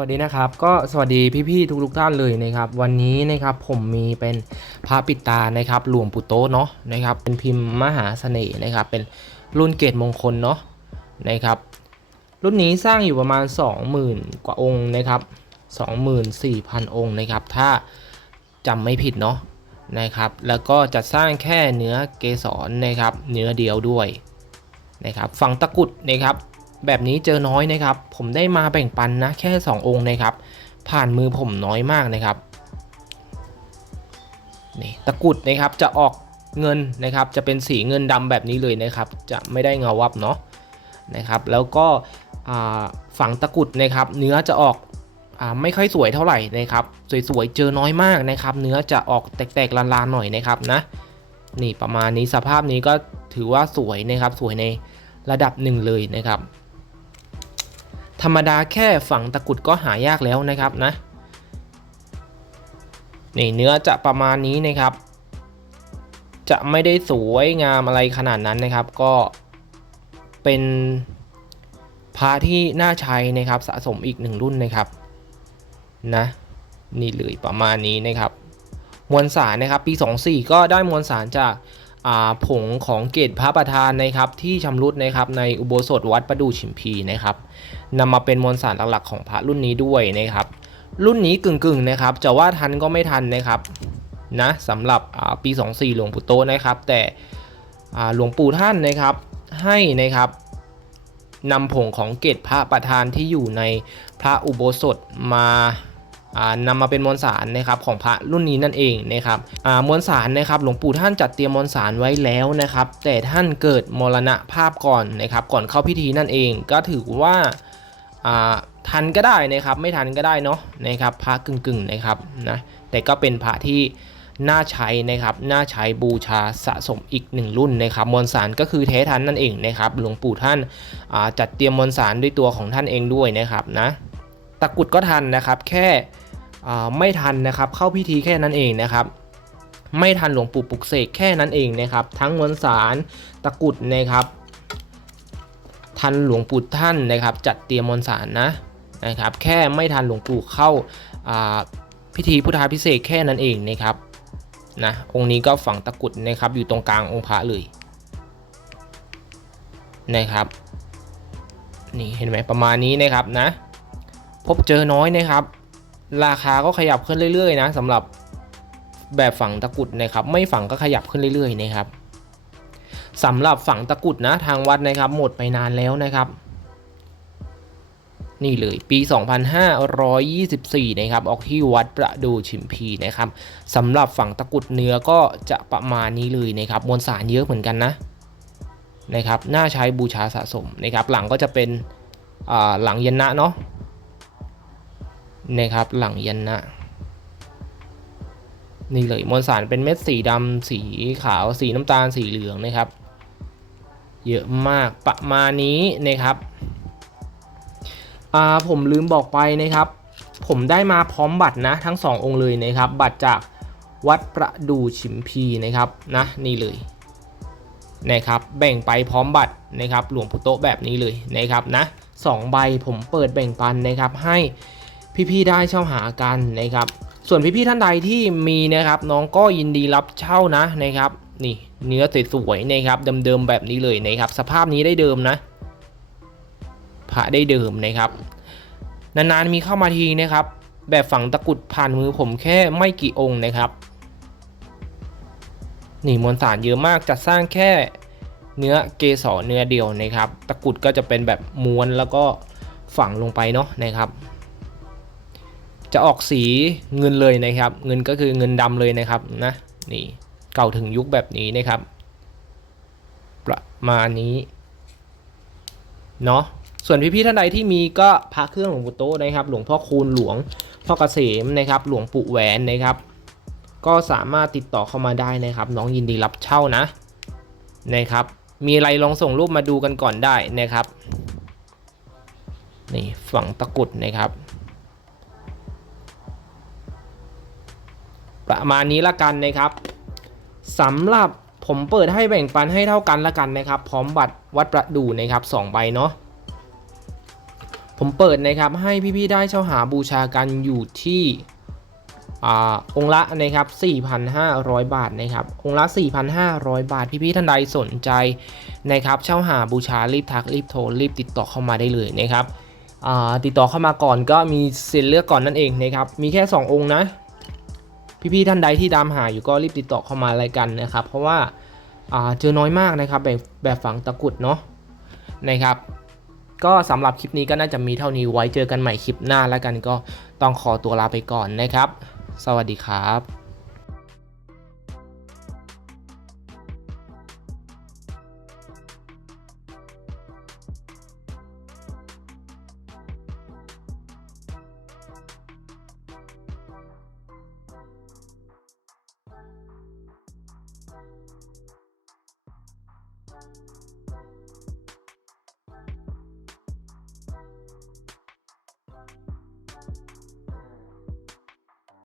วัสดีนะครับก็สวัสดีพี่ๆทุกๆท่านเลยนะครับ วันนี้นะครับผมมีเป็นพระปิดตานะครับหลวงปู่โตเนาะนะครับ เป็นพิมพ์มหาเสน่ห์นะครับ เป็นรุ่นเกตมงคลเนาะนะครับ รุ่นนี้สร้างอยู่ประมาณ 20,000 กว่าองค์นะครับ 24,000 องค์นะครับ ถ้าจำไม่ผิดเนาะนะครับ แล้วก็จะสร้างแค่เนื้อเกสรนะครับ เนื้อเดียวด้วยนะครับฝั่งตะกุดนะครับ แบบนี้เจอน้อยนะครับ ผมได้มาแบ่งปันนะแค่ 2 องค์นะครับ ผ่านมือผมน้อยมากนะครับนี่ตะกุดนะครับจะออกเงินนะครับจะเป็นสีเงินดำแบบนี้เลยนะครับ จะไม่ได้เงาวับเนาะนะครับ แล้วก็ฝังตะกุดนะครับ เนื้อจะออกอไม่ค่อยสวยเท่าไหร่นะครับ สวยๆเจอน้อยมากนะครับ เนื้อจะออกแตกๆลานๆหน่อยนะครับนะนี่ประมาณนี้สภาพนี้ก็ถือว่าสวยนะครับสวยในระดับหนึ่งเลยนะครับ รรมดาแค่ฝังตะกุดก็หายากแล้วนะครับนะนี่เนื้อจะประมาณนี้นะครับ จะไม่ได้สวยงามอะไรขนาดนั้นนะครับ ก็เป็นพระที่น่าใช้นะครับ สะสมอีกหนึ่งรุ่นนะครับนะนี่เลยประมาณนี้นะครับ มวลสารนะครับ ปี 24 ก็ได้มวลสารจาก ผงของเกตพระประธานนะครับที่ชำรุดนะครับในอุโบสถวัดประดู่ฉิมพีนะครับนำมาเป็นมวลสารหลักๆของพระรุ่นนี้ด้วยนะครับรุ่นนี้กึ่งๆนะครับจะว่าทันก็ไม่ทันนะครับนะสำหรับอ่าปี 24 หลวงปู่โตนะครับ แต่หลวงปู่ท่านนะครับให้นะครับนำผงของเกตพระประธานที่อยู่ในพระอุโบสถมา อ่านำมาเป็นมวลสารนะครับของพระรุ่นนี้นั่นเองนะครับมวลสารนะครับหลวงปู่ท่านจัดเตรียมมวลสารไว้แล้วนะครับแต่ท่านเกิดมรณภาพก่อนนะครับก่อนเข้าพิธีนั่นเอง ก็ถือว่าทันก็ได้นะครับไม่ทันก็ได้เนาะนะครับพระกึ่งๆนะครับนะแต่ก็เป็นพระที่น่าใช้นะครับน่าใช้บูชาสะสมอีกหนึ่งรุ่นนะครับมวลสารก็คือเททันนั่นเองนะครับหลวงปู่ท่านจัดเตรียมมวลสารด้วยตัวของท่านเองด้วยนะครับนะตะกุดก็ทันนะครับแค่ ไม่ทันนะครับเข้าพิธีแค่นั้นเองนะครับไม่ทันหลวงปู่ปลุกเสกแค่นั้นเองนะครับ ทั้งมวลสารตะกุดนะครับ ทันหลวงปู่ท่านนะครับ จัดเตรียมมวลสารนะนะครับ แค่ไม่ทันหลวงปู่เข้าพิธีพุทธาพิเศษแค่นั้นเองนะครับนะองค์นี้ก็ฝังตะกุดนะครับ อยู่ตรงกลางองค์พระเลยนะครับนี่เห็นไหมประมาณนี้นะครับนะ พบเจอน้อยนะครับ ราคาก็ขยับขึ้นเรื่อยๆนะสำหรับแบบฝังตะกุดนะครับ ไม่ฝังก็ขยับขึ้นเรื่อยๆนะครับสำหรับฝังตะกุดนะทางวัดนะครับ หมดไปนานแล้วนะครับ นี่เลยปี 2524 นะครับ ออกที่วัดประดูชิมพีนะครับสำหรับฝังตะกุดเนื้อก็จะประมาณนี้เลยนะครับ มวลสารเยอะเหมือนกันนะนะครับน่าใช้บูชาสะสมนะครับ หลังก็จะเป็นหลังยันนะเนาะ นะครับหลังยันนะนี่เลยมวลสารเป็นเม็ดสีดำสีขาวสีน้ำตาลสีเหลืองนะครับ เยอะมากประมาณนี้นะครับอ่าผมลืมบอกไปนะครับ ผมได้มาพร้อมบัตรนะทั้ง 2 องค์เลยนะครับ บัตรจากวัดประดูชิมพีนะครับนะนี่เลยนะครับแบ่งไปพร้อมบัตรนะครับหลวงปู่โตแบบนี้เลยนะครับนะสองใบผมเปิดแบ่งปันนะครับให้ พี่ๆได้เช่าหากันนะครับส่วนพี่ๆท่านใดที่มีนะครับน้องก็ยินดีรับเช่านะนะครับนี่เนื้อสวยๆนะครับเดิมๆแบบนี้เลยนะครับสภาพนี้ได้เดิมนะพระได้เดิมนะครับนานๆมีเข้ามาทีนะครับ แบบฝังตะกุดผ่านมือผมแค่ไม่กี่องค์นะครับนี่มวลสารเยอะมากจัดสร้างแค่เนื้อเกสรเนื้อเดียวนะครับ ตะกุดก็จะเป็นแบบม้วนแล้วก็ฝังลงไปเนาะนะครับ จะออกสีเงินเลยนะครับ เงินก็คือเงินดำเลยนะครับนะนี่เก่าถึงยุคแบบนี้นะครับ ประมาณนี้เนาะส่วนพี่ๆท่านใดที่มีก็พระเครื่องหลวงปู่โตนะครับ หลวงพ่อคูณหลวงพ่อเกษมนะครับ หลวงปู่แหวนนะครับ ก็สามารถติดต่อเข้ามาได้นะครับ น้องยินดีรับเช่านะนะครับ มีอะไรลองส่งรูปมาดูกันก่อนได้นะครับนี่ฝังตะกุดนะครับ ประมาณนี้ละกันนะครับสำหรับผมเปิดให้แบ่งปันให้เท่ากันละกันนะครับ พร้อมบัตรวัดประดูนะครับ2ใบเนาะผมเปิดนะครับให้พี่ๆได้เช่าหาบูชากันอยู่ที่อองค์ละนะครับ 4,500 บาทนะครับ องค์ละ 4,500 บาท พี่ๆท่านใดสนใจนะครับเช่าหาบูชารีบทักรีบโทรรีบติดต่อเข้ามาได้เลยนะครับติดต่อเข้ามาก่อนก็มีสิทธิ์เลือกก่อนนั่นเองนะครับ มีแค่ 2 องค์นะ พี่ๆท่านใดที่ตามหาอยู่ก็รีบติดต่อเข้ามาอะไรายกันนะครับ เพราะว่าเจอน้อยมากนะครับแบบแบบฝังตะกุดเนาะนะครับ ก็สำหรับคลิปนี้ก็น่าจะมีเท่านี้ไว้เจอกันใหม่คลิปหน้าแล้วกันก็ต้องขอตัวลาไปก่อนนะครับ สวัสดีครับ Bye.